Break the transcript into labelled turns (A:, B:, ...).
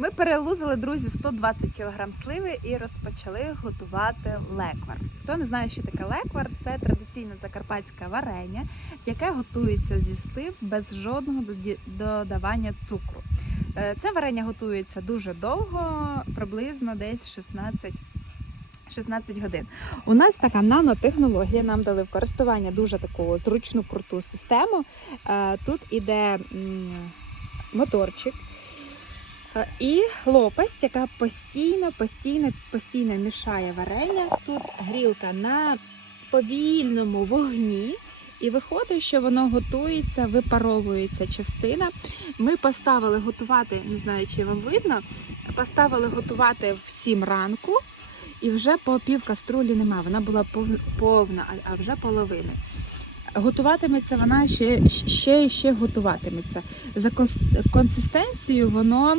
A: Ми перелузили, друзі, 120 кг сливи і розпочали готувати леквар. Хто не знає, що таке леквар, це традиційне закарпатське варення, яке готується зі слив без жодного додавання цукру. Е, Це варення готується дуже довго, приблизно десь 16 16 годин. У нас така нанотехнологія. Нам дали в користування дуже таку зручну круту систему. Е, Тут іде моторчик. Е, І лопасть, яка постійно, постійно, постійно мішає варення. Тут грілка на повільному вогні. І виходить, що воно готується, випаровується частина. Ми поставили готувати, не знаю, чи вам видно, поставили готувати в 7 ранку, і вже по пів каструлі нема. Вона була повна, а- вже половина. Готуватиметься вона ще, ще ще готуватиметься. За консистенцією воно